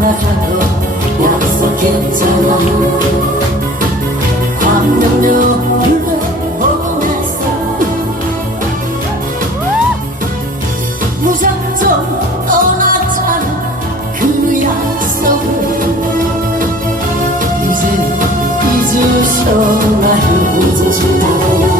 만나자고 약속했잖아. 광명역을 보냈어. 무작정 떠났잖아 그 약속을. 이제 잊으셨나요 잊으셨나요